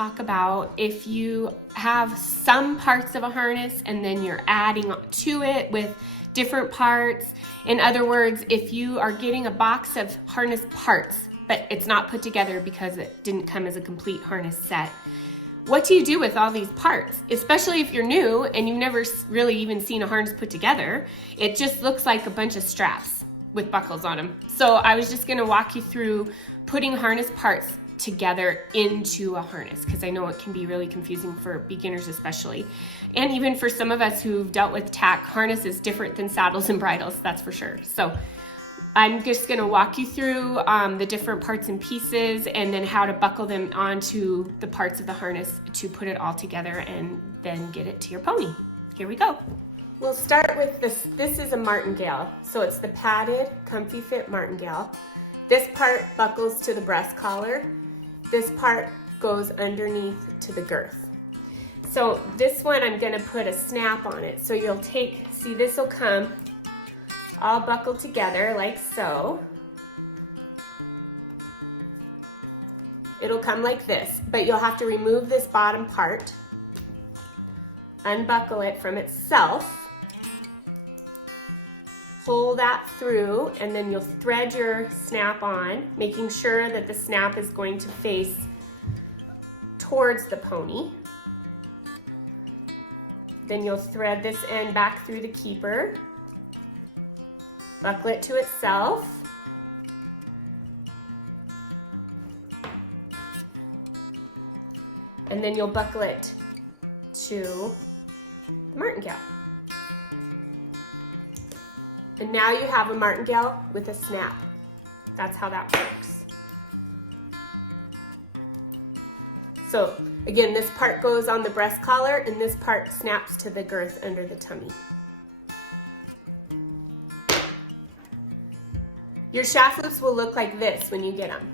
talk about if you have some parts of a harness and then you're adding to it with different parts. In other words, if you are getting a box of harness parts, but it's not put together because it didn't come as a complete harness set, what do you do with all these parts? Especially if you're new and you've never really even seen a harness put together, it just looks like a bunch of straps with buckles on them. So I was just gonna walk you through putting harness parts together into a harness, because I know it can be really confusing for beginners especially. And even for some of us who've dealt with tack, harness is different than saddles and bridles, that's for sure. So I'm just gonna walk you through the different parts and pieces and then how to buckle them onto the parts of the harness to put it all together and then get it to your pony. Here we go. We'll start with this. This is a Martingale. So it's the padded, comfy fit Martingale. This part buckles to the breast collar. This part goes underneath to the girth. So this one, I'm gonna put a snap on it. So you'll take, see, this will come all buckled together like so. It'll come like this, but you'll have to remove this bottom part, unbuckle it from itself, pull that through, and then you'll thread your snap on, making sure that the snap is going to face towards the pony. Then you'll thread this end back through the keeper, buckle it to itself, and then you'll buckle it to the Martingale. And now you have a Martingale with a snap. That's how that works. So again, this part goes on the breast collar and this part snaps to the girth under the tummy. Your shaft loops will look like this when you get them.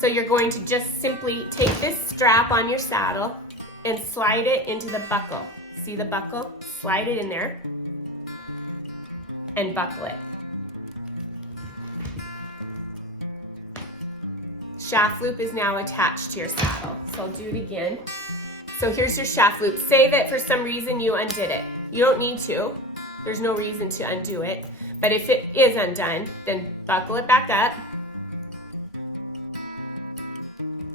So you're going to just simply take this strap on your saddle and slide it into the buckle. See the buckle? Slide it in there and buckle it. Shaft loop is now attached to your saddle. So I'll do it again. So here's your shaft loop. Say that for some reason you undid it. You don't need to. There's no reason to undo it. But if it is undone, then buckle it back up,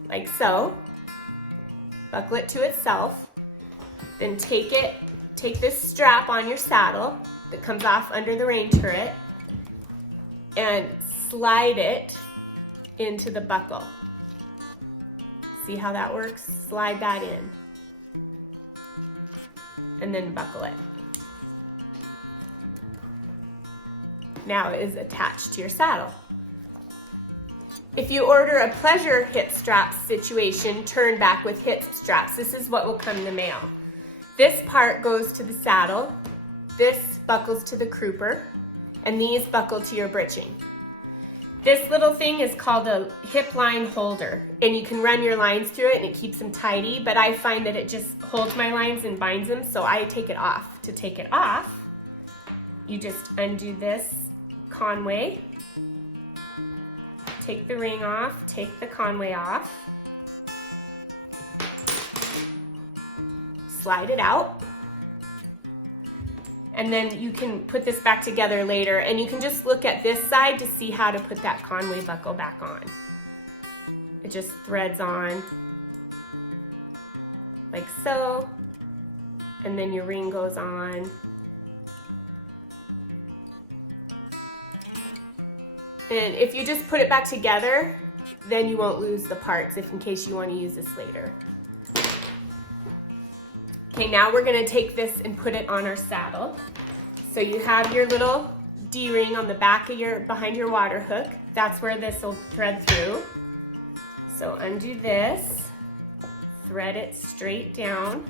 like so. Buckle it to itself. Then take this strap on your saddle that comes off under the rein turret and slide it into the buckle. See how that works? Slide that in and then buckle it. Now it is attached to your saddle. If you order a pleasure hip strap situation, turn back with hip straps, this is what will come in the mail. This part goes to the saddle, this buckles to the crupper, and these buckle to your breeching. This little thing is called a hip line holder, and you can run your lines through it and it keeps them tidy, but I find that it just holds my lines and binds them, so I take it off. To take it off, you just undo this Conway, take the ring off, take the Conway off, slide it out, and then you can put this back together later, and you can just look at this side to see how to put that Conway buckle back on. It just threads on like so, and then your ring goes on. And if you just put it back together, then you won't lose the parts in case you want to use this later. Okay, now we're gonna take this and put it on our saddle. So you have your little D-ring on the back of behind your water hook. That's where this will thread through. So undo this, thread it straight down,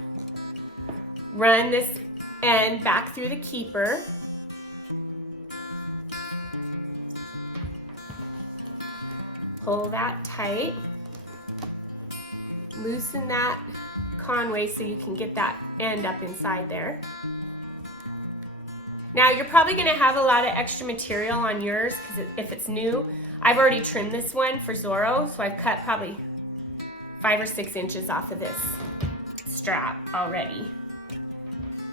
run this end back through the keeper, pull that tight, loosen that Conway so you can get that end up inside there. Now you're probably gonna have a lot of extra material on yours because if it's new, I've already trimmed this one for Zorro, so I've cut probably 5 or 6 inches off of this strap already.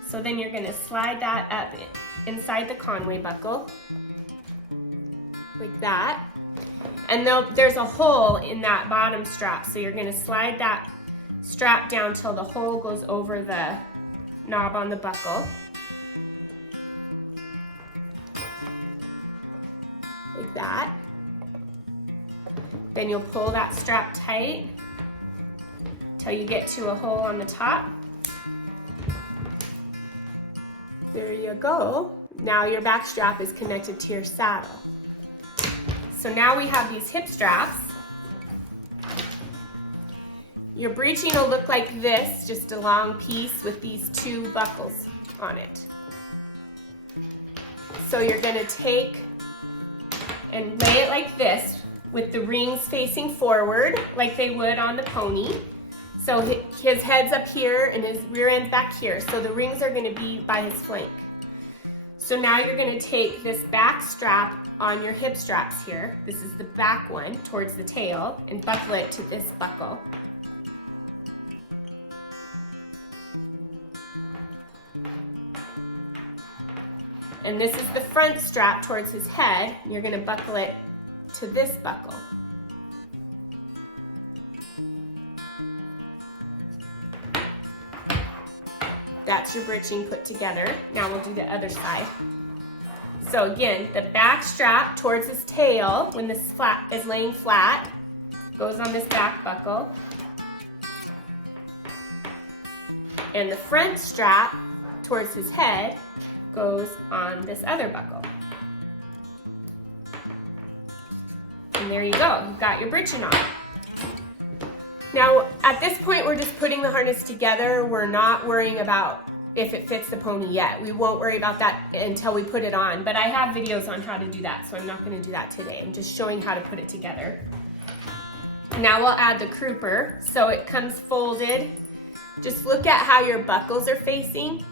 So then you're gonna slide that up inside the Conway buckle, like that. And there's a hole in that bottom strap, so you're gonna slide that strap down till the hole goes over the knob on the buckle. Like that. Then you'll pull that strap tight till you get to a hole on the top. There you go. Now your back strap is connected to your saddle. So now we have these hip straps. Your breeching will look like this, just a long piece with these 2 buckles on it. So you're gonna take and lay it like this with the rings facing forward like they would on the pony. So his head's up here and his rear end's back here. So the rings are gonna be by his flank. So now you're gonna take this back strap on your hip straps here. This is the back one towards the tail, and buckle it to this buckle. And this is the front strap towards his head. You're gonna buckle it to this buckle. That's your breeching put together. Now we'll do the other side. So again, the back strap towards his tail, when this flap is laying flat, goes on this back buckle. And the front strap towards his head goes on this other buckle. And there you go, you've got your breeching on. Now, at this point, we're just putting the harness together. We're not worrying about if it fits the pony yet. We won't worry about that until we put it on, but I have videos on how to do that, so I'm not gonna do that today. I'm just showing how to put it together. Now we'll add the Crupper. So it comes folded. Just look at how your buckles are facing.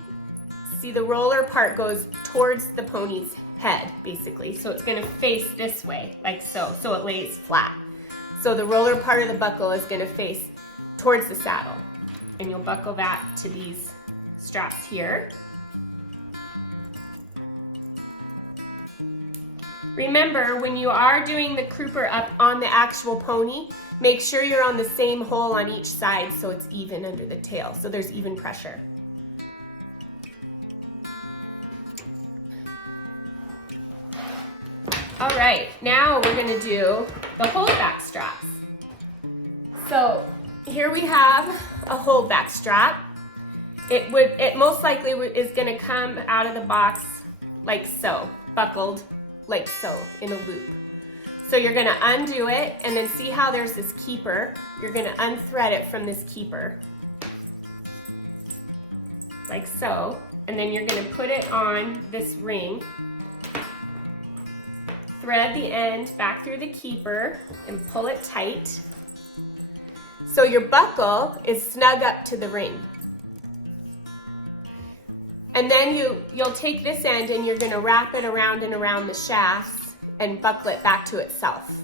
See, the roller part goes towards the pony's head, basically. So it's gonna face this way, like so it lays flat. So the roller part of the buckle is gonna face towards the saddle. And you'll buckle that to these straps here. Remember, when you are doing the Crupper up on the actual pony, make sure you're on the same hole on each side so it's even under the tail, so there's even pressure. All right, now we're gonna do the holdback straps. So here we have a holdback strap. It most likely is gonna come out of the box like so, buckled like so in a loop. So you're gonna undo it and then see how there's this keeper. You're gonna unthread it from this keeper, like so, and then you're gonna put it on this ring. Thread the end back through the keeper and pull it tight. So your buckle is snug up to the ring. And then you'll take this end and you're gonna wrap it around and around the shafts and buckle it back to itself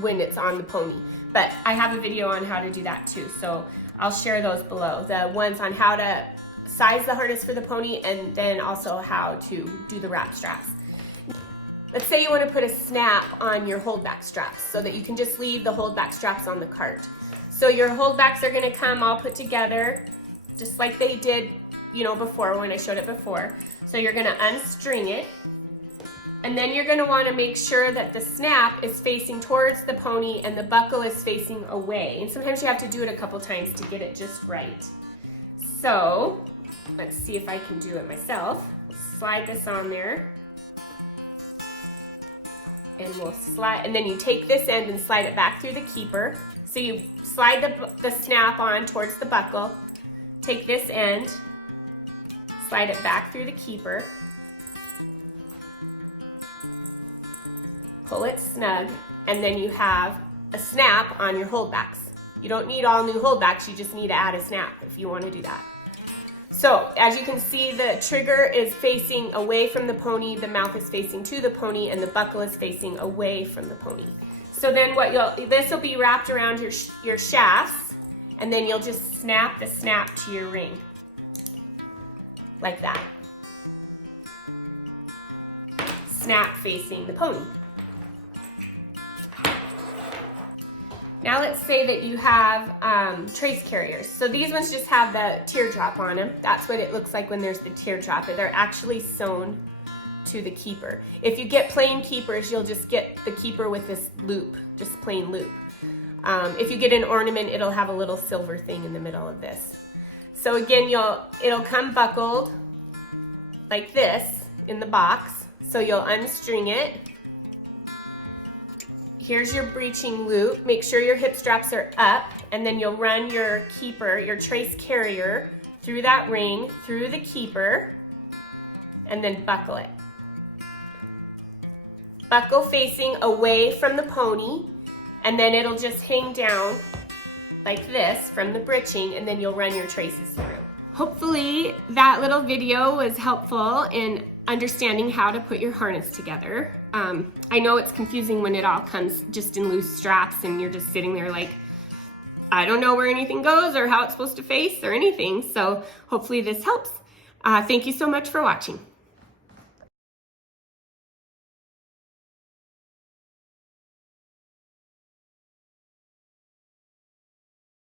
when it's on the pony. But I have a video on how to do that too, so I'll share those below. The ones on how to size the harness for the pony and then also how to do the wrap straps. Let's say you want to put a snap on your holdback straps so that you can just leave the holdback straps on the cart. So your holdbacks are going to come all put together just like they did, before when I showed it before. So you're going to unstring it, and then you're going to want to make sure that the snap is facing towards the pony and the buckle is facing away. And sometimes you have to do it a couple times to get it just right. So let's see if I can do it myself. Slide this on there. And we'll slide, and then you take this end and slide it back through the keeper. So you slide the snap on towards the buckle, take this end, slide it back through the keeper, pull it snug, and then you have a snap on your holdbacks. You don't need all new holdbacks, you just need to add a snap if you want to do that. So as you can see, the trigger is facing away from the pony, the mouth is facing to the pony, and the buckle is facing away from the pony. So then this will be wrapped around your shafts, and then you'll just snap the snap to your ring, like that. Snap facing the pony. Now let's say that you have trace carriers. So these ones just have the teardrop on them. That's what it looks like when there's the teardrop. They're actually sewn to the keeper. If you get plain keepers, you'll just get the keeper with this loop, just plain loop. If you get an ornament, it'll have a little silver thing in the middle of this. So again, it'll come buckled like this in the box. So you'll unstring it. Here's your breeching loop. Make sure your hip straps are up, and then you'll run your keeper, your trace carrier, through that ring, through the keeper, and then buckle it. Buckle facing away from the pony, and then it'll just hang down like this from the breeching, and then you'll run your traces through. Hopefully that little video was helpful in understanding how to put your harness together. I know it's confusing when it all comes just in loose straps and you're just sitting there like, I don't know where anything goes or how it's supposed to face or anything. So hopefully this helps. Thank you so much for watching.